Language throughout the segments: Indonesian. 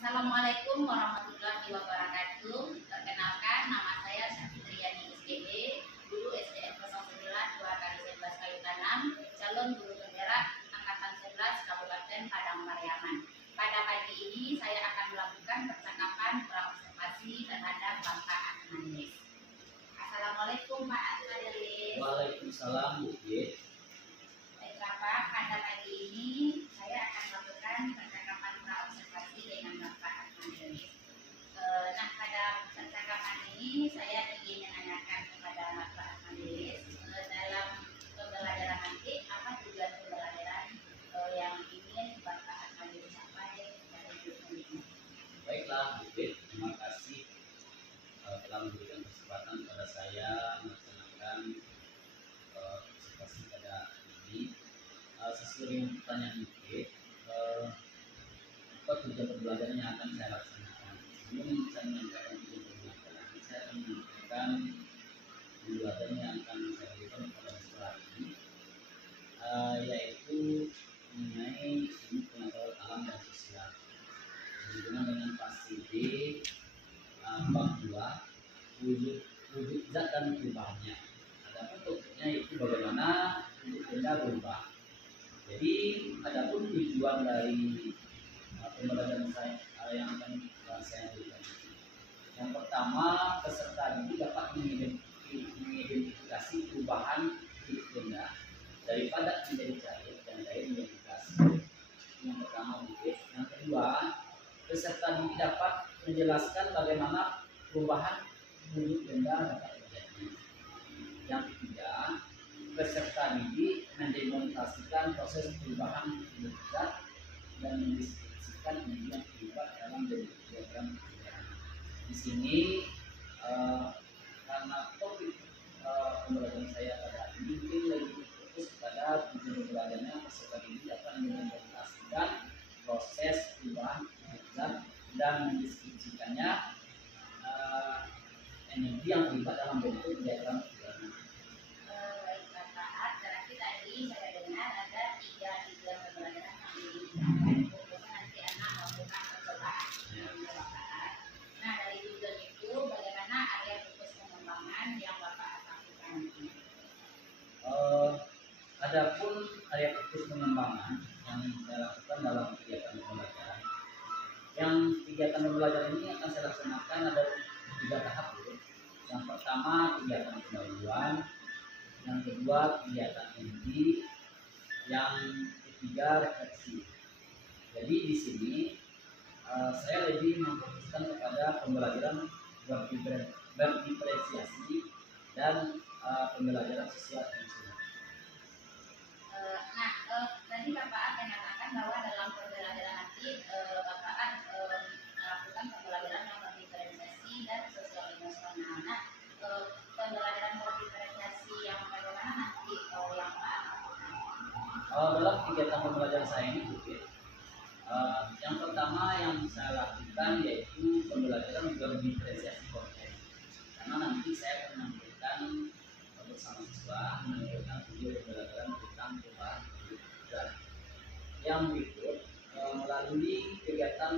Assalamualaikum warahmatullahi wabarakatuh. Perkenalkan, nama saya Syafitriani SGB, guru SDN 09 2 kali 11 Kayu Tanam, calon guru penggerak angkatan 11 Kabupaten Padang Pariaman. Pada pagi ini saya akan melakukan percakapan praobservasi terhadap Bapak Akmanis. Assalamualaikum Pak Akmanis. Waalaikumsalam Bu. Baik Bapak, pada pagi ini saya akan melakukan percakapan praobservasi dengan Bapak Akmanis. Nah, pada percakapan ini saya ingin menanyakan kepada Bapak Akmanis dalam pembelajaran nanti apa tujuan pembelajaran yang ingin Bapak Akmanis capai dari jurusan ini. Baiklah Bu, terima kasih telah memberikan kesempatan kepada saya melaksanakan observasi pada hari ini. Sesuai dengan pertanyaan Bu, apa tujuan pembelajaran yang akan saya laksanakan? Sebelum saya menyampaikan tujuan pembelajaran, saya akan menyampaikan pembelajaran yang akan saya berikan kepada siswa ini, yaitu mengenai ilmu pengetahuan alam dan sosial berhubungan dengan fase D bab 2 wujud zat dan perubahannya. Adapun topiknya itu bagaimana wujud benda berubah. Jadi adapun tujuan dari pembelajaran saya yang akan saya berikan. Yang pertama, peserta didik dapat mengidentifikasi perubahan wujud benda daripada menjadi cair dan cair menjadi gas. Yang pertama, yang kedua, peserta didik dapat menjelaskan bagaimana perubahan wujud benda dapat terjadi. Yang ketiga, peserta didik mendemonstrasikan proses perubahan wujud zat dan mendeskripsikan energi yang terlibat dalam bentuk diagram. Di sini karena topik pembelajaran saya pada ini mungkin lebih fokus pada tujuan pembelajarannya, peserta didik dapat mendemonstrasikan proses perubahan wujud zat dan mendeskripsikannya energi yang terlibat dalam bentuk diagram. Baik Bapak, berarti tadi saya dengar ada 3 tujuan pembelajaran yang diinginkan. Fokusnya nanti anak melakukan percobaan. Bapak. Nah, dari tujuan itu bagaimana area fokus pengembangan yang Bapak lakukan nanti? Adapun area fokus pengembangan yang saya lakukan dalam kegiatan pembelajaran, yang kegiatan pembelajaran ini akan saya laksanakan ada 3 tahap. Yang pertama kegiatan pendahuluan, yang kedua kegiatan inti, yang ketiga refleksi. Jadi di sini saya lebih memfokuskan kepada pembelajaran berdiferensiasi dan pembelajaran sosial emosional. Nah, tadi Bapak mengatakan bahwa dalam pembelajaran nanti Bapak melakukan pembelajaran yang berdiferensiasi dan sosial emosional. Nah, pembelajaran berdiferensiasi yang bagaimana nanti yang Pak lakukan? Dalam kegiatan pembelajaran saya ini, yang pertama yang saya lakukan yaitu pembelajaran berdiferensiasi konten. Karena nanti saya akan menampilkan bersama siswa menampilkan video pembelajaran tentang perubahan wujud zat. Yang berikut melalui kegiatan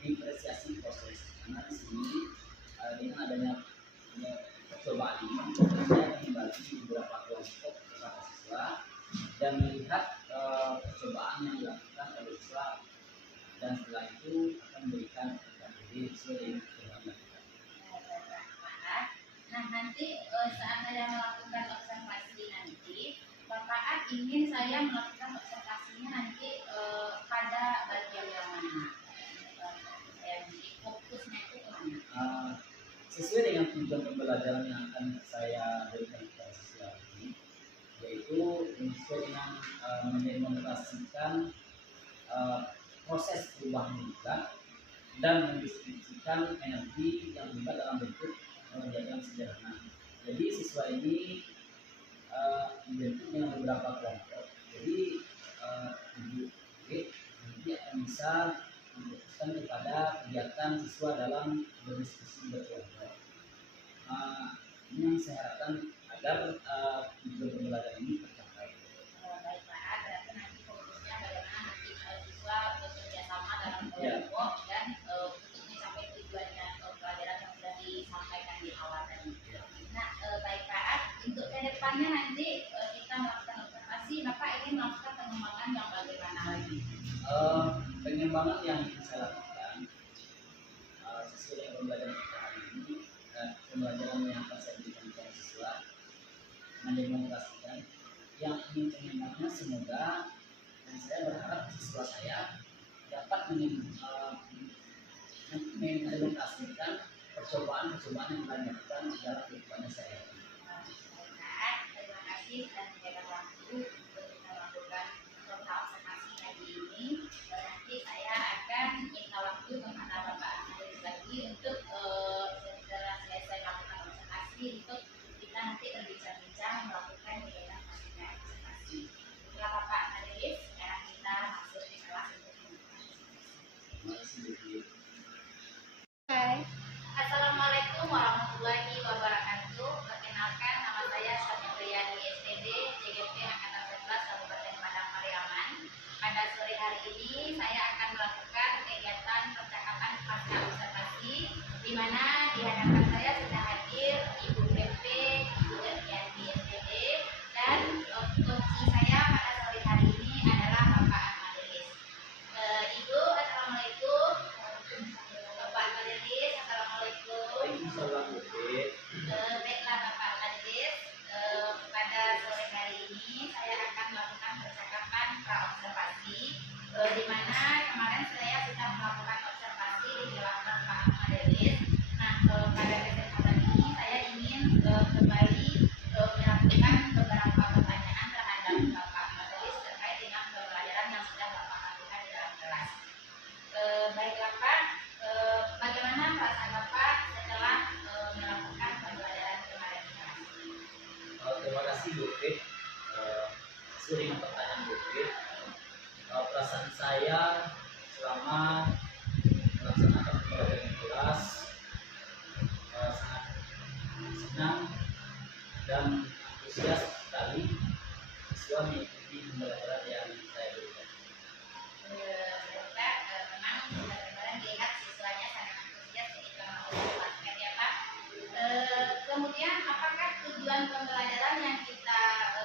diferensiasi proses. Karena di sini dengan adanya percobaan ini, saya akan membagi beberapa kelompok bersama siswa dan melihat percobaan yang dilakukan oleh siswa, dan setelah itu akan memberikan rekomendasi sesuai dengan percobaan yang dilakukan. Nah, nanti saat saya melakukan observasi nanti, Bapak ingin saya melakukan observasinya nanti pada bagian yang mana? Fokusnya itu kemana? Sesuai dengan tujuan pembelajaran yang akan saya berikan kepada siswa ini, yaitu sesuai dengan mendemonstrasikan proses perubahan zat dan mendeskripsikan energi yang terlibat dalam bentuk diagram sederhana. Jadi siswa ini dibentuk dengan beberapa kelompok. Jadi Ibu nanti akan bisa memfokuskan kepada kegiatan siswa dalam berdiskusi berkelompok. Ini yang saya harapkan agar tujuan pembelajaran ini tercapai. Baik Pak, berarti nanti fokusnya bagaimana nanti siswa bekerja sama dalam kelompok. Pengembangan yang ingin saya lakukan sesuai dengan pembelajaran kita hari ini dan pembelajaran yang akan saya berikan kepada siswa mendemonstrasikan yang ingin pengembangannya semoga dan saya berharap siswa saya dapat mendemonstrasikan percobaan-percobaan yang telah dilakukan dalam kehidupan saya. Terima kasih dan menjaga waktu untuk kita lakukan observasi hari ini. Nanti saya akan minta waktu kepada Bapak Haris lagi untuk setelah selesai melakukan observasi untuk kita nanti berbincang-bincang melakukan kegiatan pastinya observasi. Setelah Bapak Haris, sekarang kita masuk di kelas untuk Hai, Assalamualaikum warahmatullahi wabarakatuh. Perkenalkan, nama saya Sati Triani SPD, JGP Angkatan 11 Kabupaten Padang Pariaman. Pada sore hari ini saya akan melakukan kegiatan percakapan pasca observasi, di mana di hadapan saya sudah hadir Ibu PP, Ibu Triani SPD, dan kunci saya pada sore hari ini adalah Bapak Ahmad. Ibu, Assalamualaikum. Bapak Majelis, Assalamualaikum. Waalaikumsalam. Baiklah Bapak Majelis, pada sore hari ini saya akan melakukan percakapan pra-observasi, di mana kemarin saya sudah melakukan observasi di belakang Pak Majelis. Nah, pada kesempatan ini saya ingin kembali melakukan beberapa pertanyaan terhadap Bapak Majelis terkait dengan pembelajaran yang sudah Bapak lakukan di dalam kelas. Baiklah Pak, bagaimana perasaan Bapak setelah melakukan pembelajaran kemarin di kelas? Terima kasih Bu Fit. Sesuai dengan pertanyaan Bu Fit, perasaan saya selama melaksanakan pembelajaran di kelas sangat senang dan antusias sekali siswa mengikuti pembelajaran yang saya berikan. Bapak, memang kemarin dilihat siswanya sangat antusias jadi kalau melakukan ya Pak. Kemudian apakah tujuan pembelajaran yang kita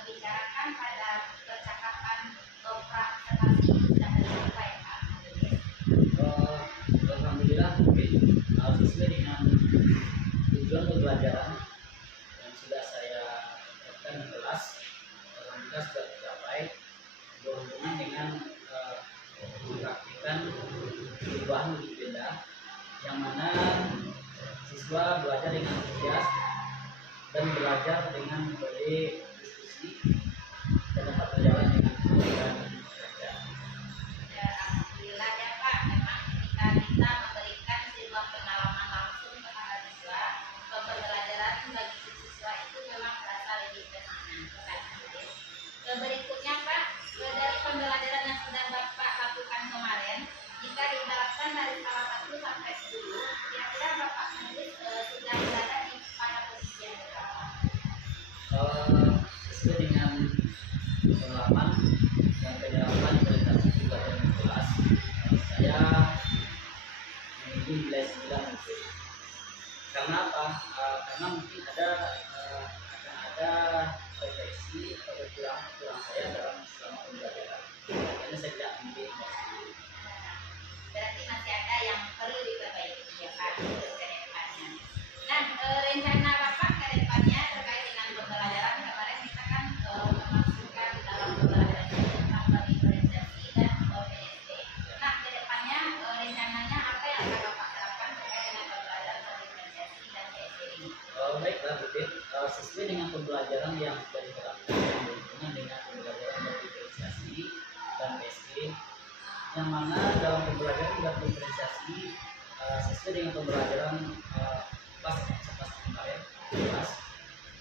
bicarakan pada percakapan pra-observasi sudah tercapai Pak? Alhamdulillah Bu Fit, sesuai dengan tujuan pembelajaran yang sudah saya lakukan di kelas, alhamdulillah sudah tercapai berhubungan dengan mempraktikkan perubahan berbeda yang mana siswa belajar dengan antusias dan belajar dengan berbagai diskusi dan dapat berjalan dengan baik dan lancar. Alhamdulillah ya Pak, memang ketika kita memberikan sebuah pengalaman langsung kepada siswa, pembelajaran bagi siswa itu memang terasa lebih menyenangkan. Berikutnya Pak, dari pembelajaran yang sudah Bapak lakukan kemarin, jika diterapkan dari skala 1 sampai 10, kira-kira Bapak Majelis sudah berada di pada posisi yang berapa? Sesuai dengan pengalaman dan penyerapan presentasi pembelajaran di kelas, saya memiliki nilai 9 mungkin. Karena apa? Karena mungkin akan ada refleksi atau kekurangan saya dalam selama pembelajaran. Makanya saya tidak memilih nilai 10. Berarti masih ada yang perlu diperbaiki ya Pak untuk ke depannya. Nah, rencana Bapak ke depannya terkait dengan pembelajaran kemarin kita kan memasukkan dalam pembelajaran tentang diferensiasi dan PSD. Nah, ke depannya rencananya apa yang akan Bapak terapkan terkait dengan pembelajaran diferensiasi dan PSD ini? Baiklah, Bu Fit. Sesuai dengan pembelajaran yang sudah diterapkan yang berhubungan dengan pembelajaran diferensiasi dan PSD, yang mana dalam pembelajaran diferensiasi sesuai dengan pembelajaran pas kemarin kelas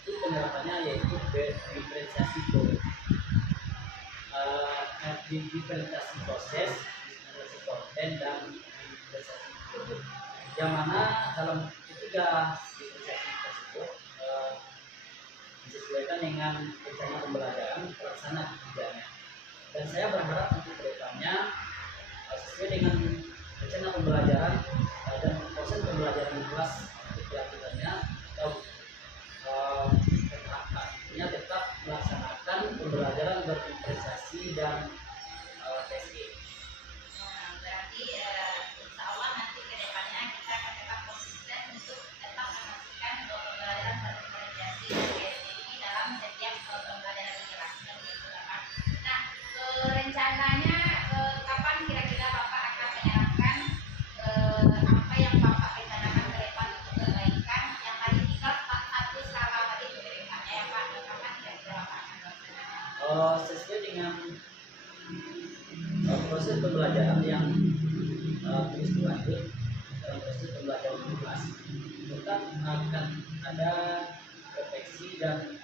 itu penerapannya yaitu diferensiasi produk, diferensiasi proses, diferensiasi konten dan diferensiasi produk, yang mana dalam ketiga diferensiasi tersebut disesuaikan dengan rencana pembelajaran pelaksanaan ketiganya. Dan saya berharap untuk kedepannya sesuai dengan rencana pembelajaran dan proses pembelajaran di kelas untuk dilakukannya atau artinya tetap melaksanakan pembelajaran berinvestasi dan TSG. proses pembelajaran yang terus berlanjut, dalam proses pembelajaran di kelas tetap akan ada refleksi dan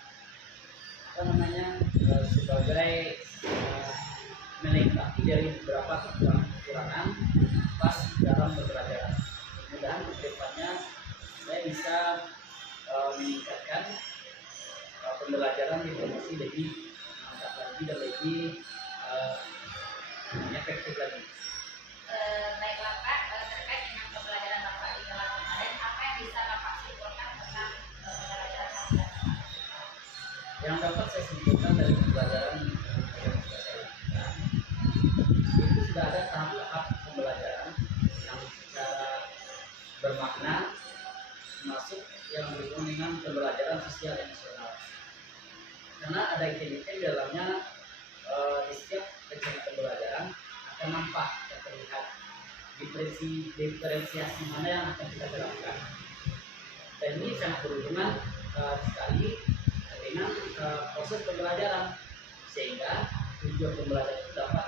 sebagai melengkapi dari beberapa kekurangan pas dalam pembelajaran. Mudah-mudahan kedepannya saya bisa meningkatkan pembelajaran informasi lebih mantap lagi dan lebih efektif lagi. Baiklah Pak, terkait dengan pembelajaran Bapak di kelas kemarin, apa yang bisa Bapak simpulkan tentang pembelajaran Bapak? Yang dapat saya simpulkan dari pembelajaran yang sudah saya lakukan, itu sudah ada tahap-tahap pembelajaran yang secara bermakna, masuk yang berhubungan dengan pembelajaran sosial emosional. Karena ada item-item di dalamnya, di setiap kegiatan pembelajaran akan nampak dan terlihat diferensiasi mana yang akan kita terapkan. Dan ini sangat berhubungan sekali dengan proses pembelajaran, sehingga tujuan pembelajaran itu dapat